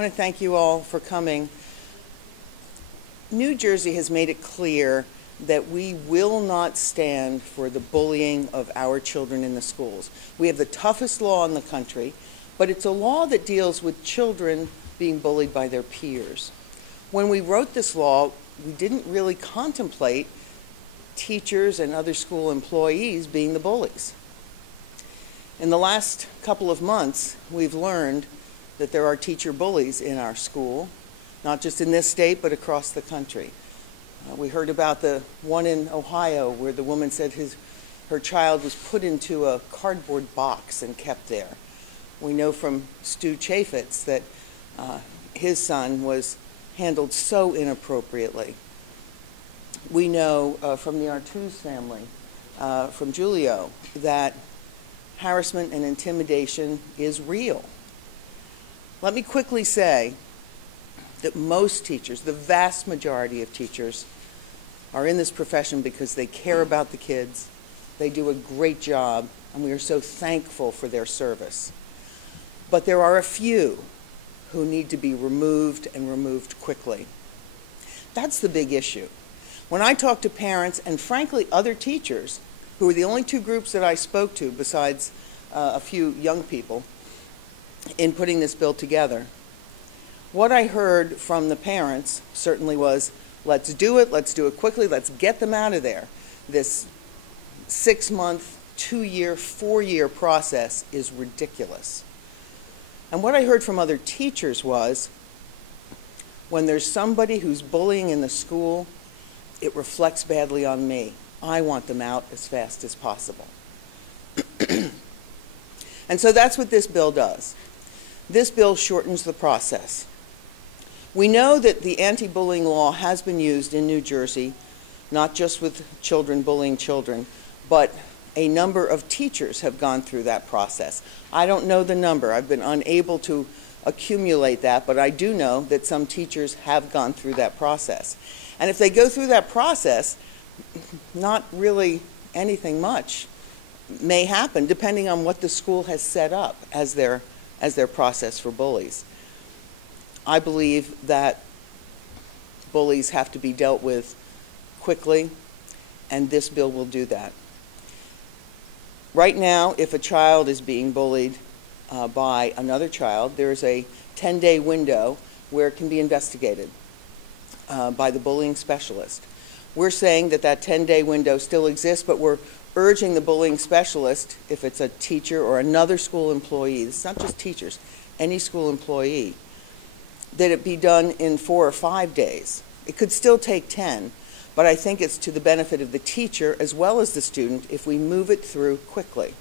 I want to thank you all for coming. New Jersey has made it clear that we will not stand for the bullying of our children in the schools. We have the toughest law in the country, but it's a law that deals with children being bullied by their peers. When we wrote this law, we didn't really contemplate teachers and other school employees being the bullies. In the last couple of months, we've learned that there are teacher bullies in our school, not just in this state, but across the country. We heard about the one in Ohio where the woman said her child was put into a cardboard box and kept there. We know from Stu Chaffetz that his son was handled so inappropriately. We know from the Artuz family, from Julio, that harassment and intimidation is real. Let me quickly say that most teachers, the vast majority of teachers, are in this profession because they care about the kids. They do a great job, and we are so thankful for their service. But there are a few who need to be removed, and removed quickly. That's the big issue. When I talk to parents, and frankly other teachers, who are the only two groups that I spoke to besides a few young people in putting this bill together, what I heard from the parents certainly was, let's do it quickly, let's get them out of there. This 6-month, 2-year, 4-year process is ridiculous. And what I heard from other teachers was, when there's somebody who's bullying in the school, it reflects badly on me. I want them out as fast as possible. And so that's what this bill does. This bill shortens the process. We know that the anti-bullying law has been used in New Jersey, not just with children bullying children, but a number of teachers have gone through that process. I don't know the number. I've been unable to accumulate that, but I do know that some teachers have gone through that process. And if they go through that process, not really anything much may happen, depending on what the school has set up as their process for bullies. I believe that bullies have to be dealt with quickly, and this bill will do that. Right now, if a child is being bullied by another child, there's a 10-day window where it can be investigated by the bullying specialist. We're saying that that 10-day window still exists, but we're urging the bullying specialist, if it's a teacher or another school employee, it's not just teachers, any school employee, that it be done in 4 or 5 days. It could still take 10, but I think it's to the benefit of the teacher as well as the student if we move it through quickly,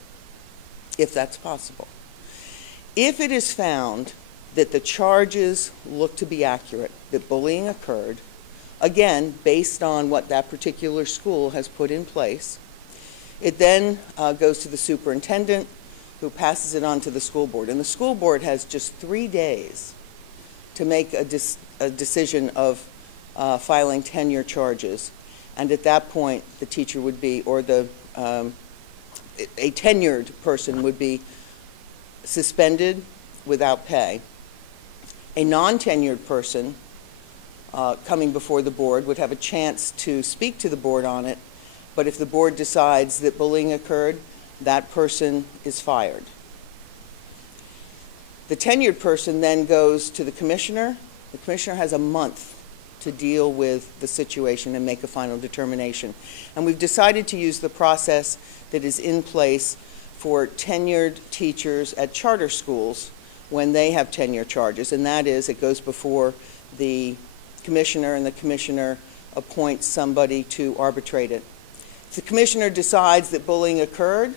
if that's possible. If it is found that the charges look to be accurate, that bullying occurred, again, based on what that particular school has put in place, it then goes to the superintendent, who passes it on to the school board. And the school board has just 3 days to make a decision of filing tenure charges. And at that point, the teacher would be, or a tenured person would be suspended without pay. A non-tenured person coming before the board would have a chance to speak to the board on it, but if the board decides that bullying occurred, that person is fired. The tenured person then goes to the commissioner. The commissioner has a month to deal with the situation and make a final determination. And we've decided to use the process that is in place for tenured teachers at charter schools when they have tenure charges, and that is it goes before the commissioner, and the commissioner appoints somebody to arbitrate it. If the commissioner decides that bullying occurred,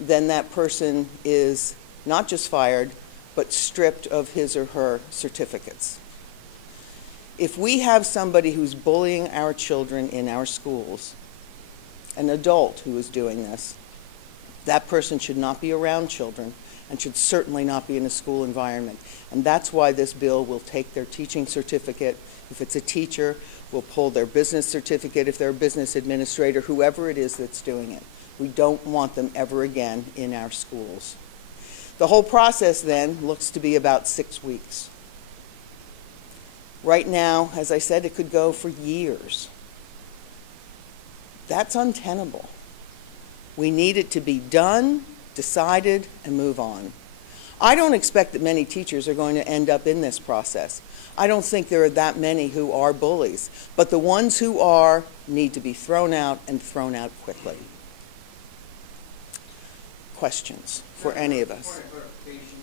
then that person is not just fired, but stripped of his or her certificates. If we have somebody who's bullying our children in our schools, an adult who is doing this, that person should not be around children and should certainly not be in a school environment. And that's why this bill will take their teaching certificate. If it's a teacher, we'll pull their business certificate. If they're a business administrator, whoever it is that's doing it. We don't want them ever again in our schools. The whole process then looks to be about 6 weeks. Right now, as I said, it could go for years. That's untenable. We need it to be done, decided, and move on. I don't expect that many teachers are going to end up in this process. I don't think there are that many who are bullies, but the ones who are need to be thrown out and thrown out quickly. Questions for any of us? Point of clarification.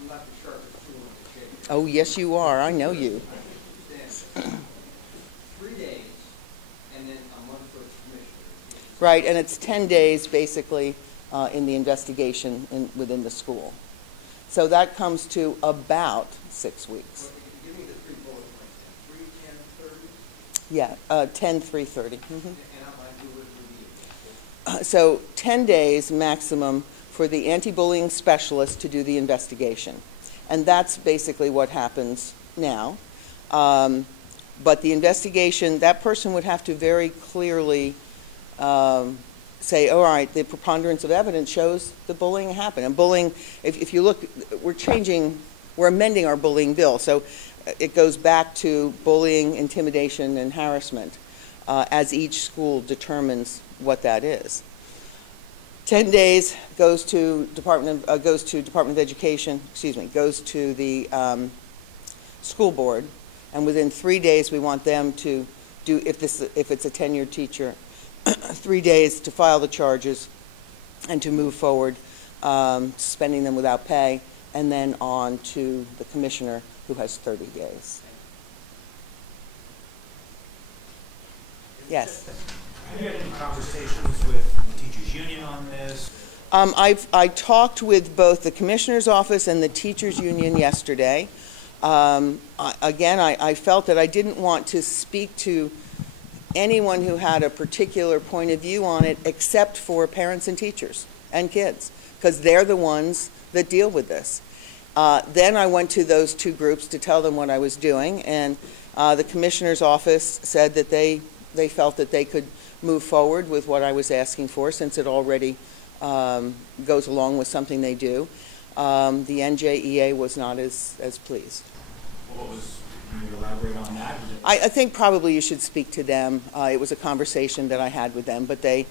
I'm not the sharpest tool in the shed. Oh, yes, you are. I know you. I understand. 3 days, and then a month for the commissioner. Right, and it's 10 days, basically, in the investigation within the school. So that comes to about 6 weeks. Well, give me the 3 bullet points then. 3, 10, 30? Yeah, 10, 3:30. And I'm going to do it review. So 10 days maximum for the anti-bullying specialist to do the investigation. And that's basically what happens now. But the investigation, that person would have to very clearly say, all right, the preponderance of evidence shows the bullying happened. And bullying, if you look, we're amending our bullying bill. So it goes back to bullying, intimidation, and harassment as each school determines what that is. 10 days goes to Department of Education, goes to the school board, and within 3 days we want them to do, if it's a tenured teacher, 3 days to file the charges and to move forward, suspending them without pay, and then on to the commissioner, who has 30 days. Yes? Have you had any conversations with the teachers union on this? I talked with both the commissioner's office and the teachers union yesterday. I felt that I didn't want to speak to anyone who had a particular point of view on it except for parents and teachers and kids, because they're the ones that deal with this. Then I went to those 2 groups to tell them what I was doing, and the commissioner's office said that they felt that they could move forward with what I was asking for, since it already goes along with something they do. The NJEA was not as pleased. Can you elaborate on that? I think probably you should speak to them. It was a conversation that I had with them, but they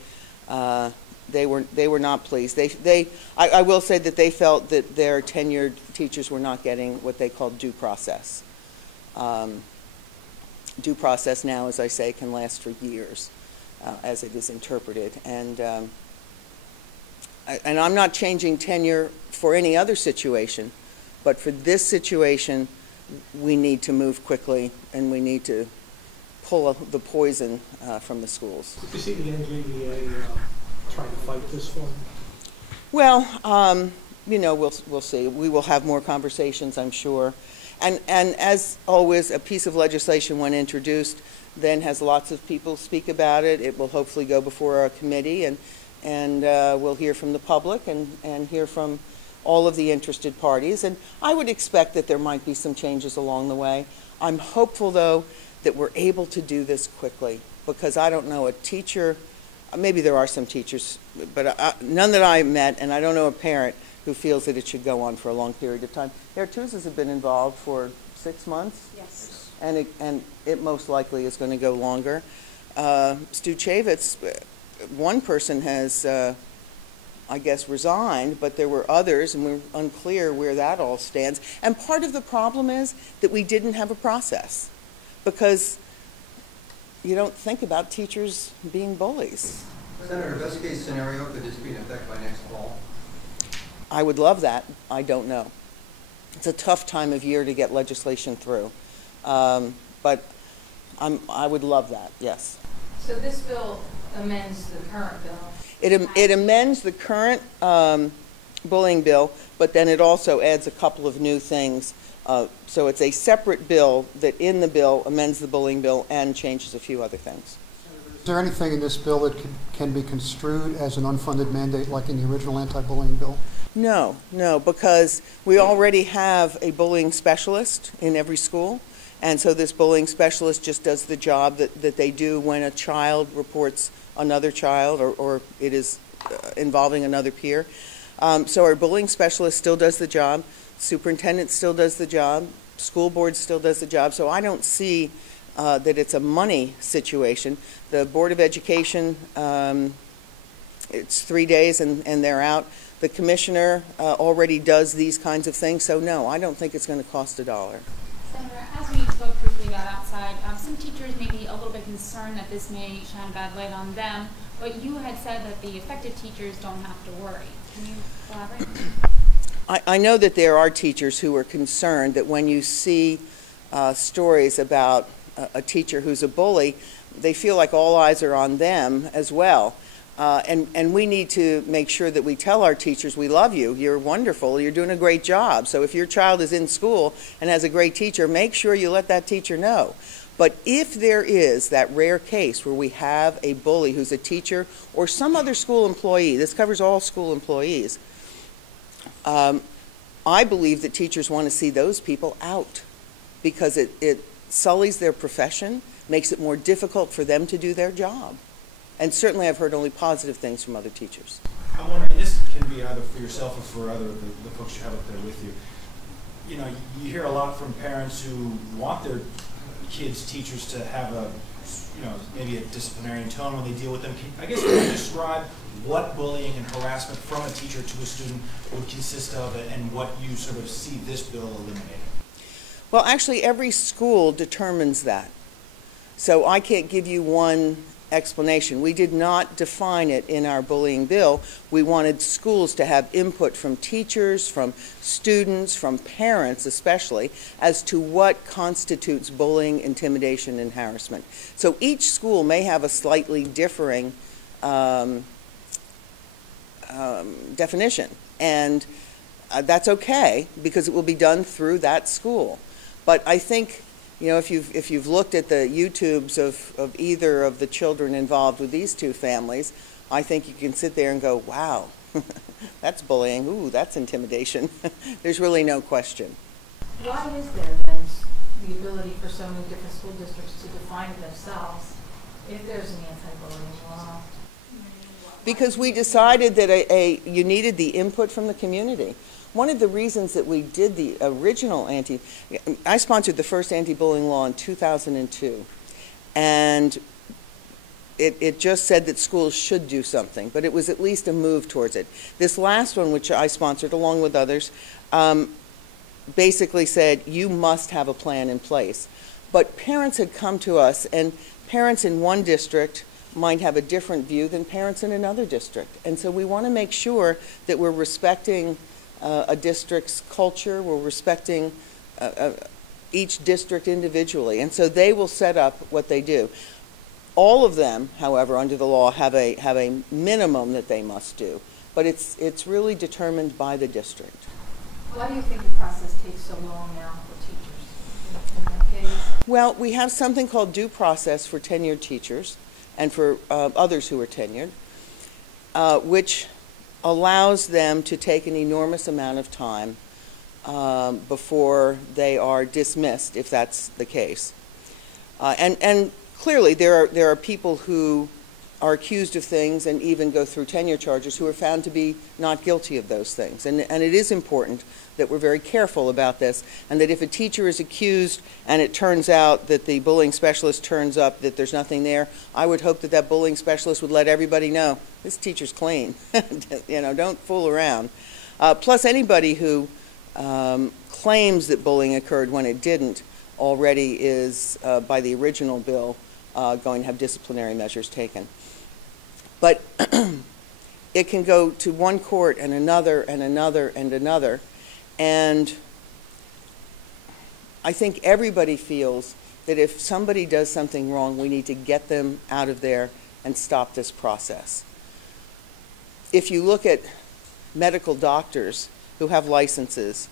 were not pleased. I will say that they felt that their tenured teachers were not getting what they called due process. Due process now, as I say, can last for years, as it is interpreted. And I'm not changing tenure for any other situation, but for this situation, we need to move quickly, and we need to pull the poison from the schools. Did you see the NJEA trying to fight this one? Well, we'll see. We will have more conversations, I'm sure. And as always, a piece of legislation, when introduced, then has lots of people speak about it. It will hopefully go before our committee, and we'll hear from the public and hear from all of the interested parties. And I would expect that there might be some changes along the way. I'm hopeful, though, that we're able to do this quickly, because I don't know a teacher, maybe there are some teachers, but none that I met, and I don't know a parent who feels that it should go on for a long period of time. Their TUSAs have been involved for 6 months. Yes. And it most likely is going to go longer. Stu Chavitz, one person has, I guess, resigned, but there were others, and we're unclear where that all stands. And part of the problem is that we didn't have a process, because you don't think about teachers being bullies. Senator, best case scenario, could this be in effect by next fall? I would love that. I don't know. It's a tough time of year to get legislation through. But I would love that, yes. So this bill amends the current bill? It amends the current bullying bill, but then it also adds a couple of new things. So it's a separate bill that in the bill amends the bullying bill and changes a few other things. Is there anything in this bill that can be construed as an unfunded mandate like in the original anti-bullying bill? No, because we already have a bullying specialist in every school. And so this bullying specialist just does the job that they do when a child reports another child or it is involving another peer. So our bullying specialist still does the job. Superintendent still does the job. school board still does the job, so I don't see that it's a money situation. The Board of Education, it's 3 days and they're out. The commissioner already does these kinds of things, so no, I don't think it's going to cost $1. Senator, as we spoke briefly about outside, some teachers may be a little bit concerned that this may shine a bad light on them, but you had said that the affected teachers don't have to worry. Can you elaborate? I know that there are teachers who are concerned that when you see stories about a teacher who's a bully, they feel like all eyes are on them as well. And we need to make sure that we tell our teachers, we love you, you're wonderful, you're doing a great job. So if your child is in school and has a great teacher, make sure you let that teacher know. But if there is that rare case where we have a bully who's a teacher or some other school employee, this covers all school employees, I believe that teachers want to see those people out because it sullies their profession, makes it more difficult for them to do their job. And certainly I've heard only positive things from other teachers. I'm wondering, this can be either for yourself or for the folks you have up there with you. You know, you hear a lot from parents who want their kids' teachers to have a, you know, maybe a disciplinarian tone when they deal with them. Can you describe what bullying and harassment from a teacher to a student would consist of and what you sort of see this bill eliminating? Well, actually, every school determines that. So I can't give you one explanation. We did not define it in our bullying bill. We wanted schools to have input from teachers, from students, from parents especially, as to what constitutes bullying, intimidation, and harassment. So each school may have a slightly differing definition, and that's okay because it will be done through that school. But I think, you know, if you've looked at the YouTubes of either of the children involved with these two families, I think you can sit there and go, wow, that's bullying, ooh, that's intimidation. There's really no question. Why is there then the ability for so many different school districts to define it themselves if there's an anti-bullying law? Because we decided that you needed the input from the community. One of the reasons that we did the original I sponsored the first anti-bullying law in 2002, and it just said that schools should do something, but it was at least a move towards it. This last one, which I sponsored along with others, basically said you must have a plan in place. But parents had come to us, and parents in one district might have a different view than parents in another district. And so we want to make sure that we're respecting a district's culture, we're respecting each district individually, and so they will set up what they do. All of them, however, under the law have a minimum that they must do, but it's really determined by the district. Why do you think the process takes so long now for teachers in that case? Well, we have something called due process for tenured teachers and for others who are tenured, which allows them to take an enormous amount of time before they are dismissed, if that's the case. And clearly there are people who are accused of things and even go through tenure charges who are found to be not guilty of those things. And it is important that we're very careful about this, and that if a teacher is accused and it turns out that the bullying specialist turns up that there's nothing there, I would hope that that bullying specialist would let everybody know, this teacher's clean. You know, don't fool around. Plus anybody who claims that bullying occurred when it didn't already is, by the original bill, going to have disciplinary measures taken. But it can go to one court and another and another and another. And I think everybody feels that if somebody does something wrong, we need to get them out of there and stop this process. If you look at medical doctors who have licenses,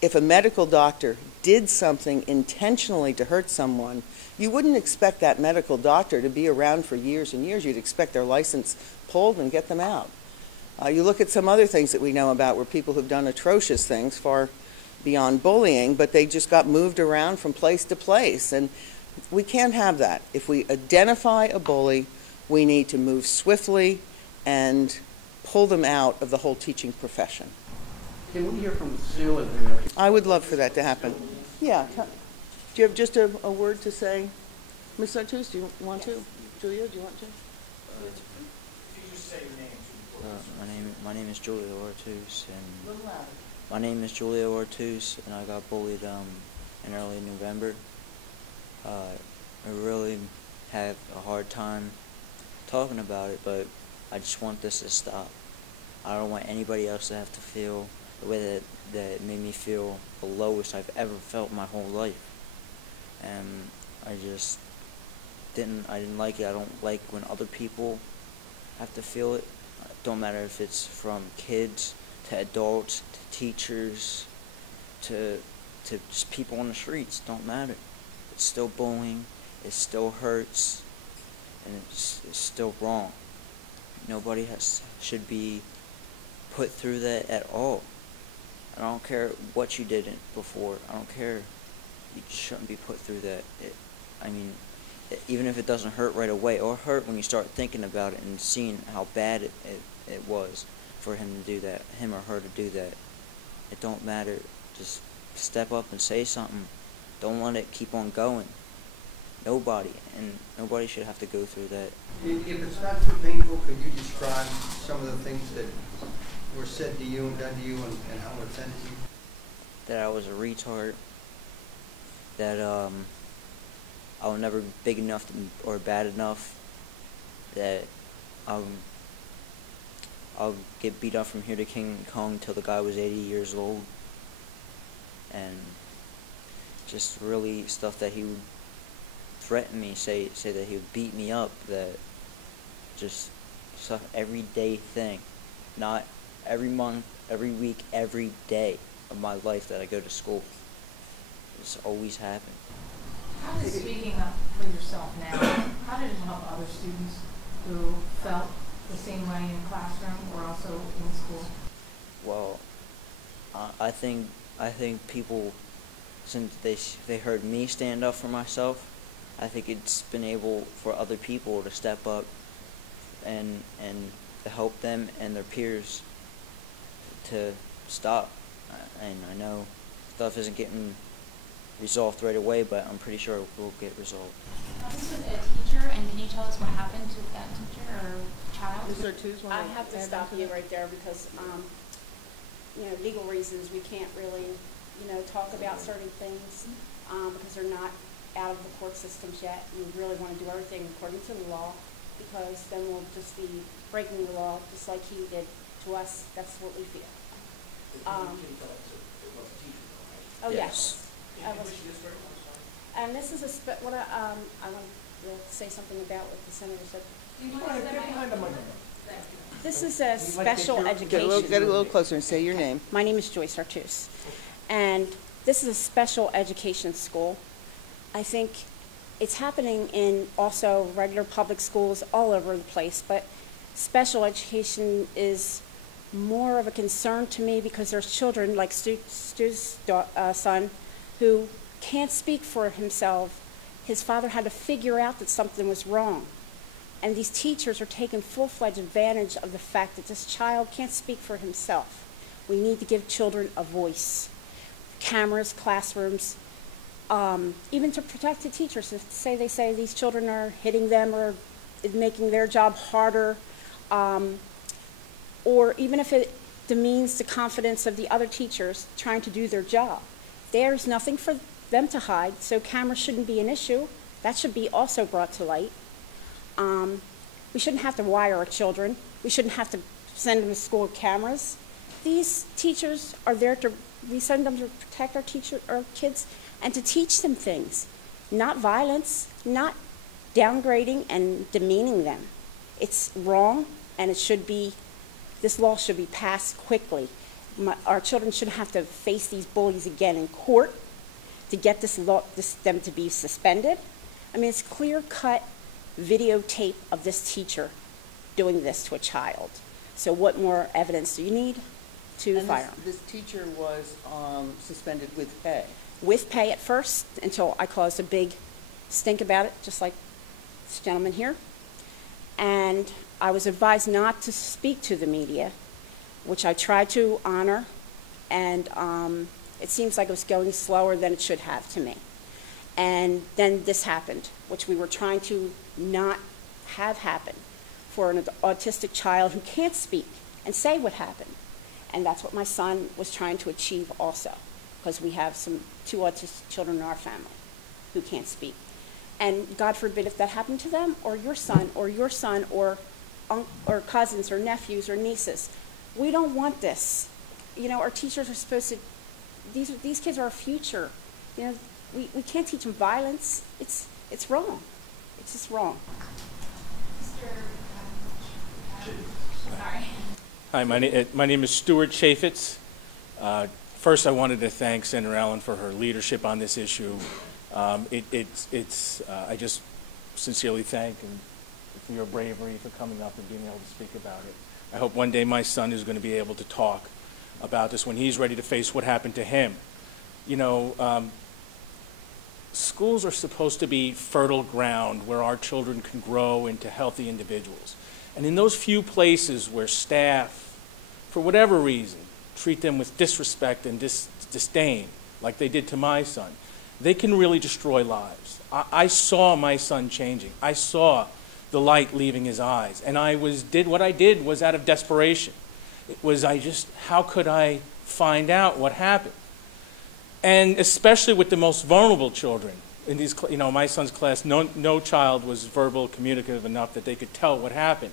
if a medical doctor did something intentionally to hurt someone, you wouldn't expect that medical doctor to be around for years and years. You'd expect their license pulled and get them out. You look at some other things that we know about where people have done atrocious things far beyond bullying, but they just got moved around from place to place. And we can't have that. If we identify a bully, we need to move swiftly and pull them out of the whole teaching profession. Can we hear from Sue? I would love for that to happen. Yeah, do you have just a word to say? Ms. Sartus, do you want to? Julia, do you want to? Could you just say your name? My name is Julia Ortiz, and A little louder. my name is Julia Ortiz, and I got bullied in early November. I really have a hard time talking about it, but I just want this to stop. I don't want anybody else to have to feel the way that made me feel the lowest I've ever felt in my whole life. And I just didn't like it. I don't like when other people have to feel it. It don't matter if it's from kids to adults to teachers to just people on the streets. Don't matter. It's still bullying. It still hurts, and it's still wrong. Nobody should be put through that at all. I don't care what you did before. I don't care. You shouldn't be put through that. Even if it doesn't hurt right away, it'll hurt when you start thinking about it and seeing how bad it was for him to do that, him or her to do that. It don't matter. Just step up and say something. Don't let it keep on going. Nobody should have to go through that. If it's not too painful, could you describe some of the things that were said to you and done to you and how it offended you? That I was a retard. That I was never big enough or bad enough. That I'll get beat up from here to King Kong till the guy was 80 years old. And just really stuff that he would threaten me, say that he would beat me up, that just stuff, everyday thing, not every month, every week, every day of my life that I go to school. It's always happened. How does speaking up for yourself now, how did it help other students who felt the same way in the classroom or also in school? Well, I think people, since they heard me stand up for myself, I think it's been able for other people to step up and to help them and their peers to stop. And I know stuff isn't getting resolved right away, but I'm pretty sure it will get resolved. This was a teacher, and can you tell us what happened to that teacher or child? Ms. Sartus, I have to stop you right there because, legal reasons, we can't really, talk about certain things because they're not out of the court systems yet. We really want to do everything according to the law because then we'll just be breaking the law just like he did to us. That's what we feel. Oh, yes. And this is what I want to say something about what the senator said. This is a special education. Get a little closer and say your name. My name is Joyce Artus, and this is a special education school. I think it's happening in also regular public schools all over the place, but special education is more of a concern to me because there's children like Stu's son who can't speak for himself. His father had to figure out that something was wrong. And these teachers are taking full-fledged advantage of the fact that this child can't speak for himself. We need to give children a voice. Cameras, classrooms, even to protect the teachers. If they say these children are hitting them or making their job harder, or even if it demeans the confidence of the other teachers trying to do their job. There's nothing for them to hide, so cameras shouldn't be an issue. That should be also brought to light. We shouldn't have to wire our children. We shouldn't have to send them to school with cameras. These teachers are there we send them to protect our kids and to teach them things, not violence, not downgrading and demeaning them. It's wrong, and this law should be passed quickly. Our children shouldn't have to face these bullies again in court to get them to be suspended. I mean, it's clear-cut videotape of this teacher doing this to a child. So what more evidence do you need to fire him? This teacher was suspended with pay. With pay at first until I caused a big stink about it, just like this gentleman here. And I was advised not to speak to the media, which I tried to honor. And It seems like it was going slower than it should have to me. And then this happened, which we were trying to not have happen for an autistic child who can't speak and say what happened. And that's what my son was trying to achieve also, because we have two autistic children in our family who can't speak. And God forbid if that happened to them, or your son, or cousins, or nephews, or nieces. We don't want this. You know, our teachers are supposed to, these kids are our future. You know, we can't teach them violence. It's wrong. It's just wrong. Sorry. Hi, my name is Stuart Chaffetz. First, I wanted to thank Senator Allen for her leadership on this issue. I just sincerely thank and for your bravery for coming up and being able to speak about it. I hope one day my son is going to be able to talk about this when he's ready to face what happened to him. You know, schools are supposed to be fertile ground where our children can grow into healthy individuals. And in those few places where staff, for whatever reason, treat them with disrespect and disdain, like they did to my son, they can really destroy lives. I saw my son changing. I saw the light leaving his eyes. And what I did was out of desperation. It was how could I find out what happened? And especially with the most vulnerable children. In these, you know, my son's class, no child was verbal communicative enough that they could tell what happened.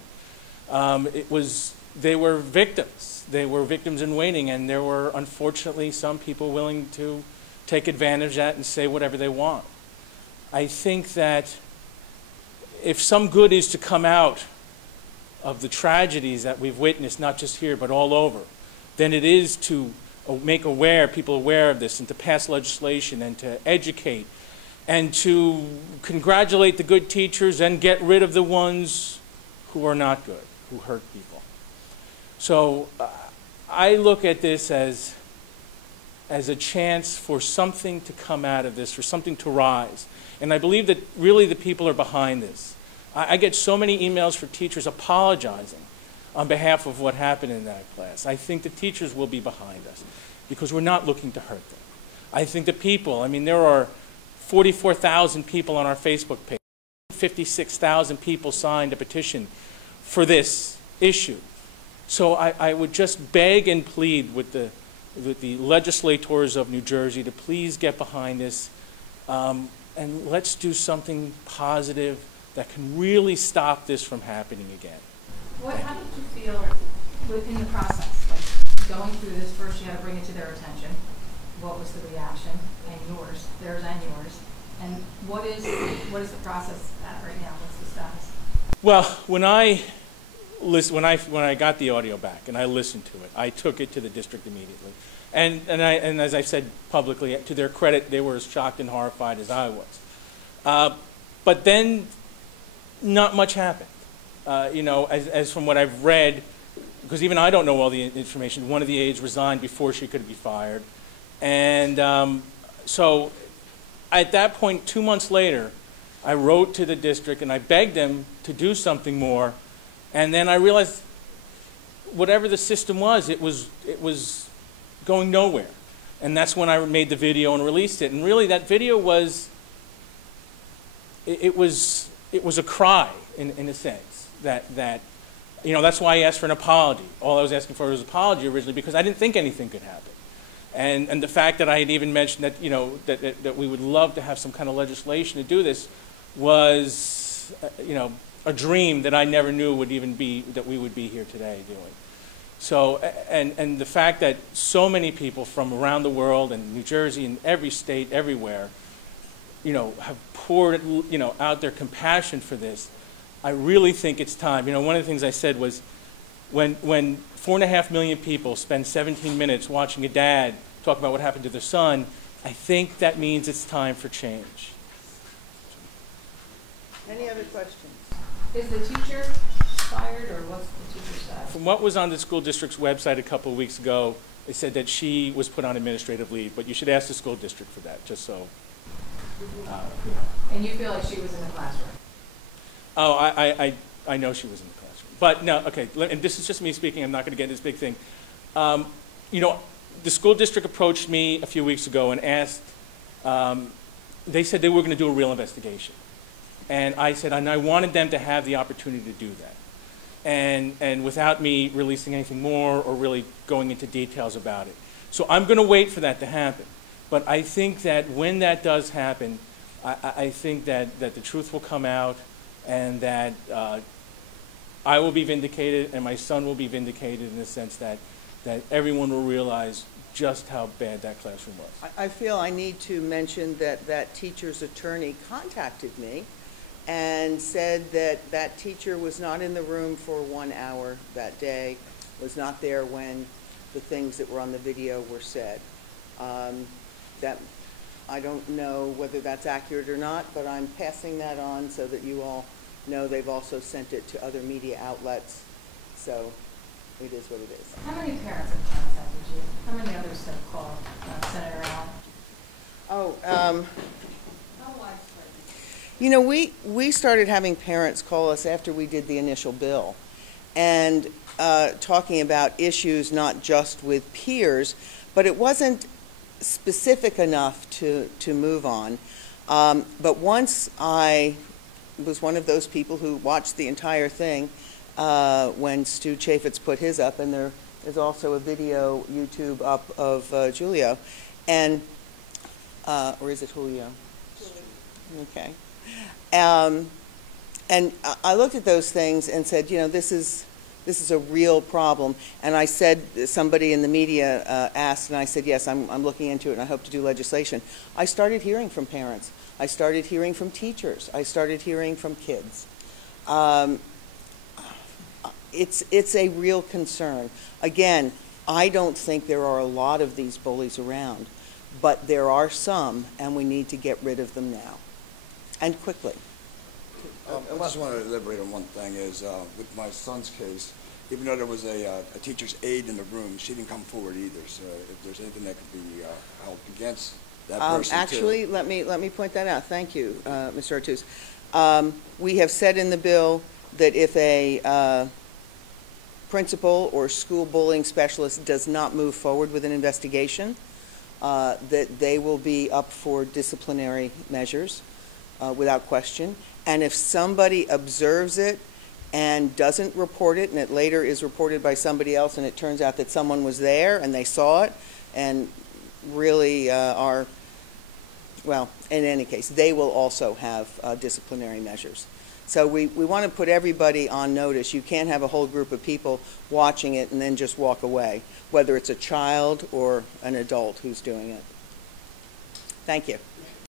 They were victims. They were victims in waiting, and there were, unfortunately, some people willing to take advantage of that and say whatever they want. I think that if some good is to come out of the tragedies that we've witnessed, not just here, but all over, then it is to make people aware of this and to pass legislation and to educate and to congratulate the good teachers and get rid of the ones who are not good, who hurt people. So I look at this as a chance for something to come out of this, for something to rise. And I believe that really the people are behind this. I get so many emails from teachers apologizing on behalf of what happened in that class. I think the teachers will be behind us because we're not looking to hurt them. I think the people, I mean, there are 44,000 people on our Facebook page. 56,000 people signed a petition for this issue. So I would just beg and plead with the legislators of New Jersey to please get behind this, and let's do something positive that can really stop this from happening again. How did you feel within the process? Like going through this, first you had to bring it to their attention. What was the reaction? And yours, theirs and yours. And what is the process at right now? What's the status? Well, when I got the audio back and I listened to it, I took it to the district immediately. And as I said publicly, to their credit, they were as shocked and horrified as I was. But then not much happened. You know, as from what I've read, because even I don't know all the information, one of the aides resigned before she could be fired. And so at that point, 2 months later, I wrote to the district and I begged them to do something more. And then I realized whatever the system was, it was going nowhere. And that's when I made the video and released it. And really that video was a cry in a sense that you know, that's why I asked for an apology. All I was asking for was an apology originally because I didn't think anything could happen. And the fact that I had even mentioned that, you know, that we would love to have some kind of legislation to do this was, you know, a dream that I never knew would even be, that we would be here today doing. So, and the fact that so many people from around the world and New Jersey and every state, everywhere, you know, have poured, you know, out their compassion for this, I really think it's time. You know, one of the things I said was when 4.5 million people spend 17 minutes watching a dad talk about what happened to their son, I think that means it's time for change. Any other questions? Is the teacher fired, or what's the teacher's status? From what was on the school district's website a couple of weeks ago, they said that she was put on administrative leave, but you should ask the school district for that, just so. You know. And you feel like she was in the classroom? Oh, I know she was in the classroom. But no, okay, and this is just me speaking. I'm not going to get into this big thing. You know, the school district approached me a few weeks ago and asked, they said they were going to do a real investigation. And I said, and I wanted them to have the opportunity to do that. And without me releasing anything more or really going into details about it. So I'm going to wait for that to happen. But I think that when that does happen, I think that the truth will come out, and that I will be vindicated and my son will be vindicated, in the sense that everyone will realize just how bad that classroom was. I feel I need to mention that that teacher's attorney contacted me and said that that teacher was not in the room for 1 hour that day, was not there when the things that were on the video were said. That I don't know whether that's accurate or not, but I'm passing that on so that you all know. They've also sent it to other media outlets, so it is what it is. How many parents have contacted you? How many others have called Senator Allen? Oh, How widespread? you know, we started having parents call us after we did the initial bill, and talking about issues not just with peers, but it wasn't specific enough to move on. But once I was one of those people who watched the entire thing when Stu Chaffetz put his up, and there is also a video YouTube up of Julio, and or is it Julio? Okay. And I looked at those things and said, you know, this is a real problem. And I said, somebody in the media asked, and I said, yes, I'm looking into it, and I hope to do legislation. I started hearing from parents. I started hearing from teachers. I started hearing from kids. It's a real concern. Again, I don't think there are a lot of these bullies around, but there are some, and we need to get rid of them now, and quickly. I just want to elaborate on one thing. Is with my son's case, even though there was a teacher's aide in the room, she didn't come forward either. So if there's anything that could be held against that person actually, let me point that out. Thank you, Mr. Artus. We have said in the bill that if a principal or school bullying specialist does not move forward with an investigation, that they will be up for disciplinary measures without question. And if somebody observes it and doesn't report it, and it later is reported by somebody else, and it turns out that someone was there and they saw it and really are, well, in any case, they will also have disciplinary measures. So we want to put everybody on notice. You can't have a whole group of people watching it and then just walk away, whether it's a child or an adult who's doing it. Thank you.